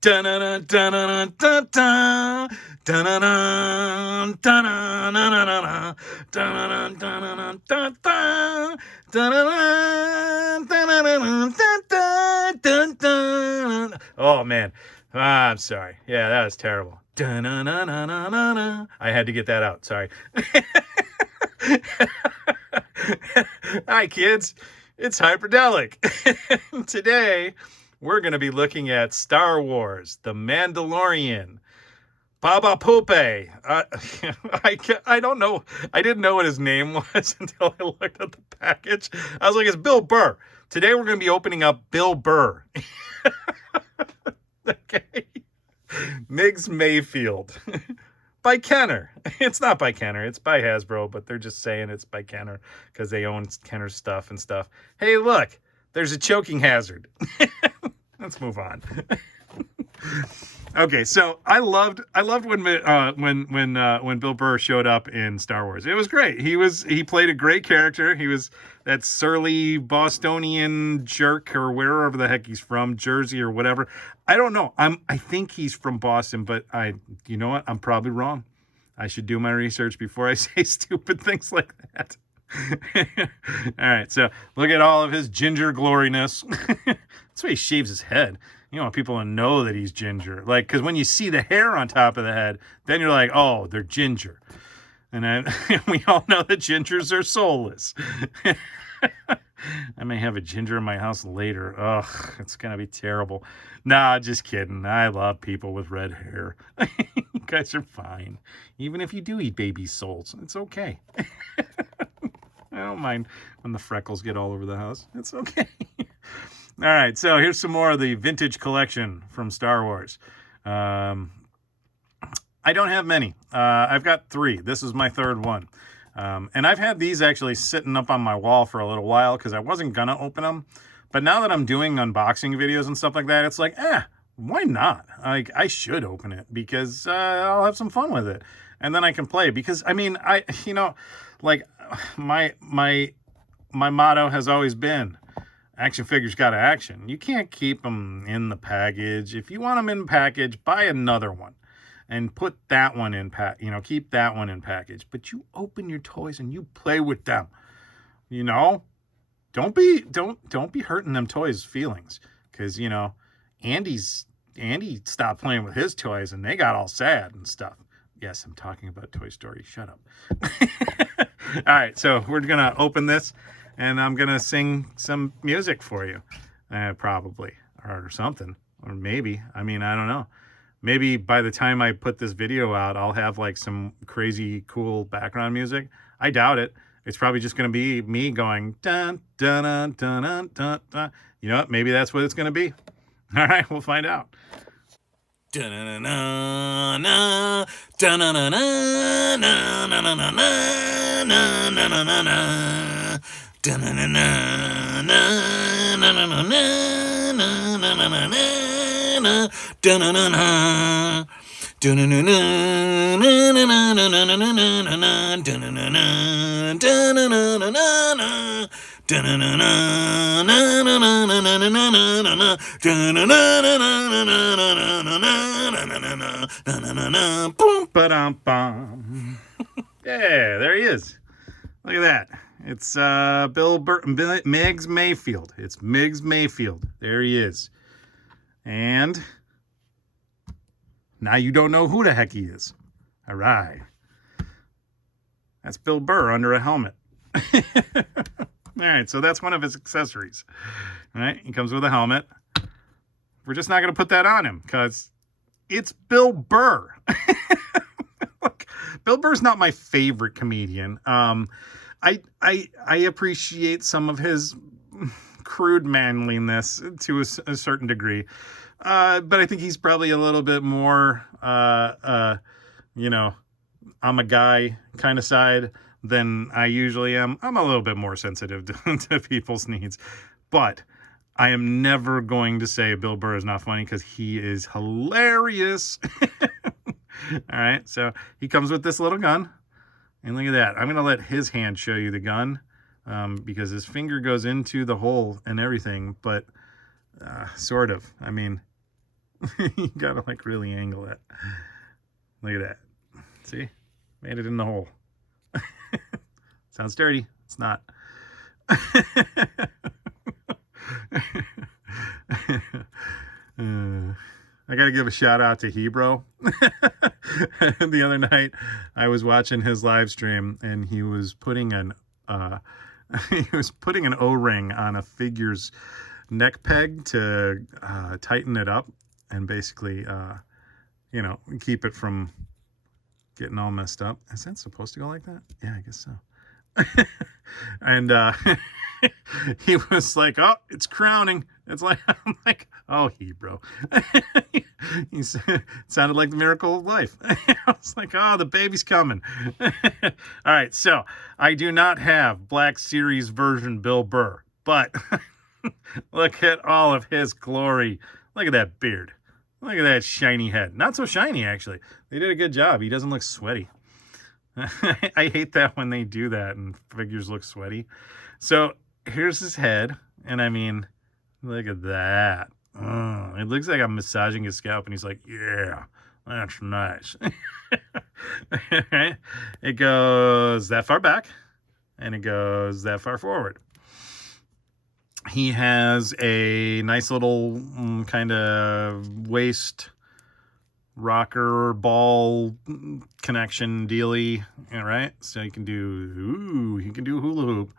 Dun-dun-dun, dun-dun-dun, dun-dun. Dun-dun-dun, dun-dun-dun, dun-dun-dun, dun-dun-dun, dun-dun. Dun-dun-dun, dun-dun-dun, dun-dun, dun-dun. Oh man, I'm sorry. Yeah, that was terrible. Dun-dun-dun-dun-dun-dun. I had to get that out. Sorry. Hi, kids. It's Hyperdellic. Today, we're going to be looking at Star Wars, The Mandalorian, Baba Pope. I don't know. I didn't know what his name was until I looked at the package. I was like, it's Bill Burr. Today, we're going to be opening up Bill Burr. Okay. Migs Mayfield. By Kenner. It's not by Kenner. It's by Hasbro, but they're just saying it's by Kenner because they own Kenner's stuff and stuff. Hey, look, there's a choking hazard. Let's move on. Okay, so I loved when Bill Burr showed up in Star Wars. It was great. He played a great character. He was that surly Bostonian jerk or wherever the heck he's from, Jersey or whatever. I don't know. I think he's from Boston, but you know what? I'm probably wrong. I should do my research before I say stupid things like that. All right, so look at all of his ginger gloriness. That's why he shaves his head. You want people to know that he's ginger. Like, because when you see the hair on top of the head, then you're like, oh, they're ginger. And we all know that gingers are soulless. I may have a ginger in my house later. Ugh, it's going to be terrible. Nah, just kidding. I love people with red hair. You guys are fine. Even if you do eat baby souls, it's okay. I don't mind when the freckles get all over the house. It's okay. All right, so here's some more of the vintage collection from Star Wars. I don't have many. I've got 3. This is my 3rd one. And I've had these actually sitting up on my wall for a little while because I wasn't going to open them. But now that I'm doing unboxing videos and stuff like that, it's like, why not? Like, I should open it because I'll have some fun with it. And then I can play. Because, I mean, like, my motto has always been, action figures got to action. You can't keep them in the package. If you want them in package, buy another one and put that one in keep that one in package. But you open your toys and you play with them. Don't be hurting them toys' feelings, because Andy stopped playing with his toys and they got all sad and stuff. Yes, I'm talking about Toy Story. Shut up. All right, so we're gonna open this. And I'm going to sing some music for you, probably, or something, or maybe. I mean, I don't know. Maybe by the time I put this video out, I'll have like some crazy cool background music. I doubt it. It's probably just going to be me going, dun, dun, dun, dun, dun, dun, dun. You know what? Maybe that's what it's going to be. All right, we'll find out. Da-na-na-na-na, da-na-na-na-na-na-na-na-na-na-na-na. Yeah, there he is. Look at that. It's Migs Mayfield. It's Migs Mayfield. There he is. And now you don't know who the heck he is. All right. That's Bill Burr under a helmet. All right, so that's one of his accessories. All right, he comes with a helmet. We're just not going to put that on him because it's Bill Burr. Look, Bill Burr's not my favorite comedian. I appreciate some of his crude manliness to a certain degree. But I think he's probably a little bit more, I'm a guy kind of side than I usually am. I'm a little bit more sensitive to people's needs. But I am never going to say Bill Burr is not funny because he is hilarious. All right, so he comes with this little gun. And look at that. I'm going to let his hand show you the gun because his finger goes into the hole and everything, but sort of. I mean, You gotta like really angle it. Look at that. See? Made it in the hole. Sounds dirty. It's not. I gotta give a shout out to Hebro. The other night I was watching his live stream and he was putting an O-ring on a figure's neck peg to tighten it up and basically you know, keep it from getting all messed up. Is that supposed to go like that? Yeah, I guess so. And he was like, "Oh, it's crowning." It's like, I'm like, "Oh, Hebrew." He said, it sounded like the miracle of life. I was like, "Oh, the baby's coming." All right, so I do not have Black Series version Bill Burr, but look at all of his glory. Look at that beard. Look at that shiny head. Not so shiny, actually. They did a good job. He doesn't look sweaty. I hate that when they do that and figures look sweaty. So here's his head. And I mean, look at that. Oh, it looks like I'm massaging his scalp. And he's like, "Yeah, that's nice." It goes that far back. And it goes that far forward. He has a nice little kind of waist rocker ball connection dealy, right? So you can do hula hoop.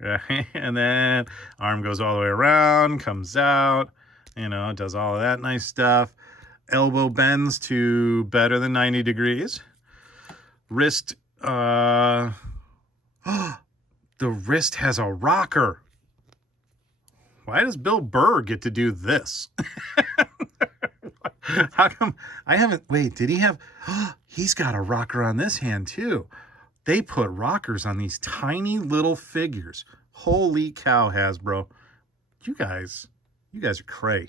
Right? And then arm goes all the way around, comes out, you know, does all of that nice stuff. Elbow bends to better than 90 degrees. Wrist, the wrist has a rocker. Why does Bill Burr get to do this? How come I haven't? Wait, did he have? He's got a rocker on this hand too. They put rockers on these tiny little figures. Holy cow, Hasbro! You guys are cray.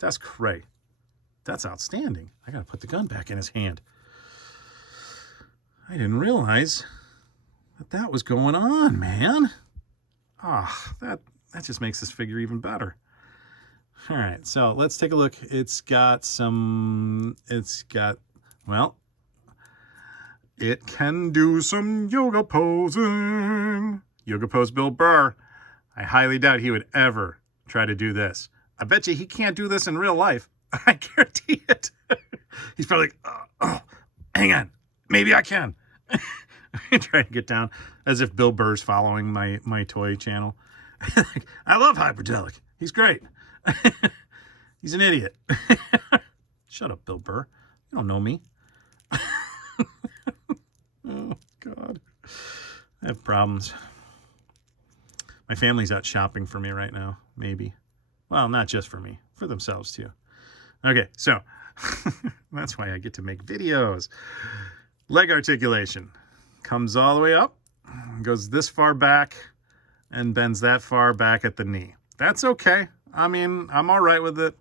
That's cray. That's outstanding. I gotta put the gun back in his hand. I didn't realize that was going on, man. Ah, that just makes this figure even better. All right, so let's take a look. Well, it can do some yoga posing. Yoga pose Bill Burr. I highly doubt he would ever try to do this. I bet you he can't do this in real life. I guarantee it. He's probably like, oh, hang on. Maybe I can. Trying to get down as if Bill Burr's following my toy channel. I love Hyperdellic. He's great. He's an idiot. Shut up, Bill Burr. You don't know me. Oh, God. I have problems. My family's out shopping for me right now, maybe. Well, not just for me, for themselves too. Okay, so that's why I get to make videos. Leg articulation comes all the way up, goes this far back, and bends that far back at the knee. That's okay. I mean, I'm all right with it.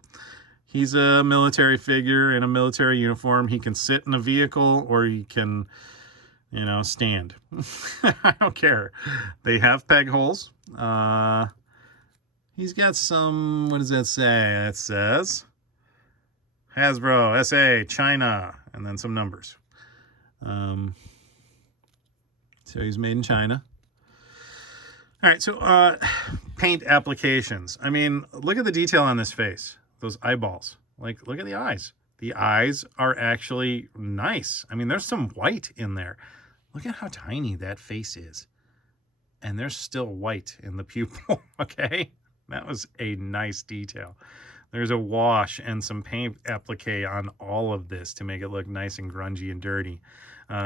He's a military figure in a military uniform. He can sit in a vehicle or he can, you know, stand. I don't care. They have peg holes. He's got some, what does that say? It says Hasbro, SA, China, and then some numbers. So he's made in China. All right, so paint applications. I mean, look at the detail on this face. Those eyeballs. Like, look at the eyes. The eyes are actually nice. I mean, there's some white in there. Look at how tiny that face is. And there's still white in the pupil, okay? That was a nice detail. There's a wash and some paint applique on all of this to make it look nice and grungy and dirty.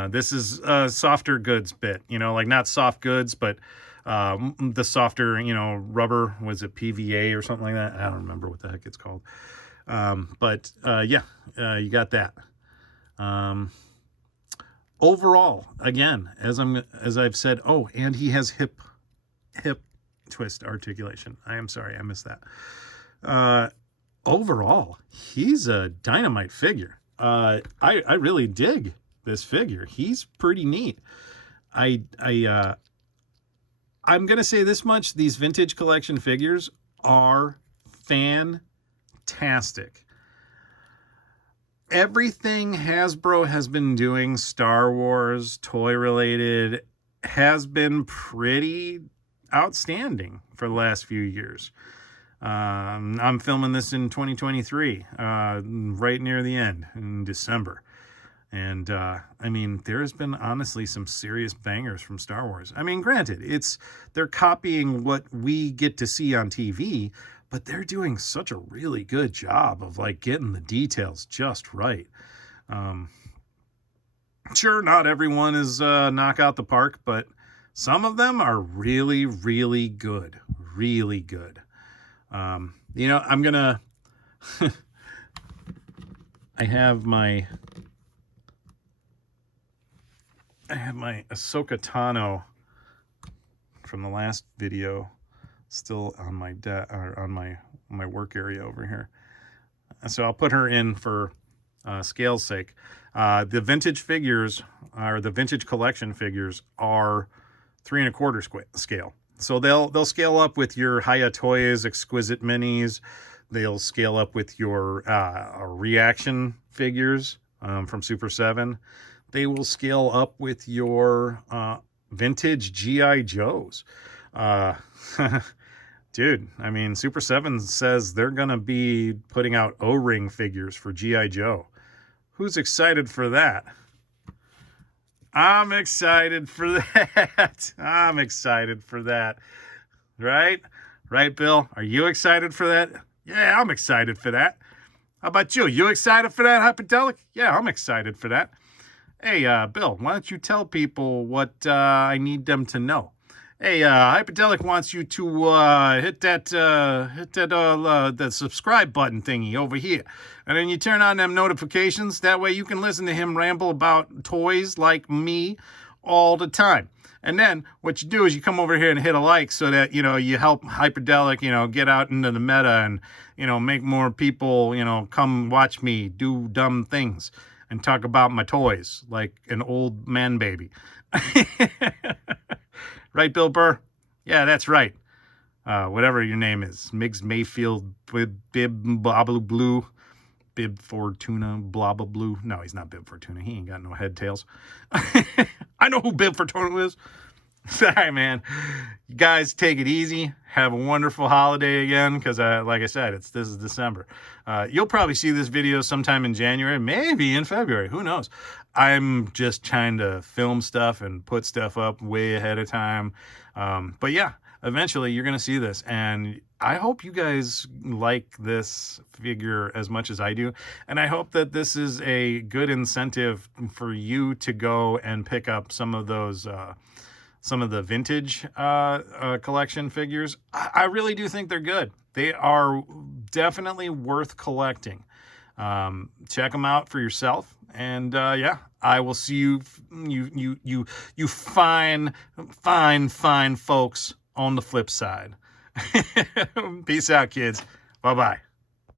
This is a softer goods bit, you know, like not soft goods, but the softer, you know, rubber, was it PVA or something like that? I don't remember what the heck it's called. But yeah, you got that. Overall, again, as I've said, oh, and he has hip twist articulation. I am sorry, I missed that. Overall, he's a dynamite figure. I really dig this figure. He's pretty neat. I'm gonna say this much: these vintage collection figures are fantastic. fantastic. Everything Hasbro has been doing, Star Wars, toy-related, has been pretty outstanding for the last few years. I'm filming this in 2023, right near the end, in December. And, I mean, there's been honestly some serious bangers from Star Wars. I mean, granted, they're copying what we get to see on TV, but they're doing such a really good job of, like, getting the details just right. Sure, not everyone is knock out the park, but some of them are really, really good. Really good. You know, I'm gonna... I have my Ahsoka Tano from the last video still on my my work area over here. So I'll put her in for scale's sake. The vintage figures, or the vintage collection figures, are 3 1/4 scale. So they'll scale up with your Hiya Toys Exquisite Minis. They'll scale up with your reaction figures from Super 7. They will scale up with your vintage G.I. Joes. Dude, I mean, Super 7 says they're going to be putting out O-ring figures for G.I. Joe. Who's excited for that? I'm excited for that. I'm excited for that. Right? Right, Bill? Are you excited for that? Yeah, I'm excited for that. How about you? You excited for that, Hyperdellic? Yeah, I'm excited for that. Hey, Bill, why don't you tell people what I need them to know? Hey, Hyperdellic wants you to hit that the subscribe button thingy over here. And then you turn on them notifications. That way you can listen to him ramble about toys like me all the time. And then what you do is you come over here and hit a like so that, you know, you help Hyperdellic, you know, get out into the meta and, you know, make more people, you know, come watch me do dumb things and talk about my toys like an old man baby. Right, Bill Burr? Yeah, that's right. Whatever your name is. Migs Mayfield, Bib Blabba Blue, Bib Fortuna, Blabba Blue. No, he's not Bib Fortuna. He ain't got no head tails. I know who Bib Fortuna is. All right, man. You guys take it easy. Have a wonderful holiday again, because like I said, this is December. You'll probably see this video sometime in January, maybe in February. Who knows? I'm just trying to film stuff and put stuff up way ahead of time. But yeah, eventually you're going to see this. And I hope you guys like this figure as much as I do. And I hope that this is a good incentive for you to go and pick up some of those... some of the vintage collection figures. I really do think they're good. They are definitely worth collecting. Check them out for yourself. And yeah, I will see you fine folks on the flip side. Peace out, kids. Bye-bye.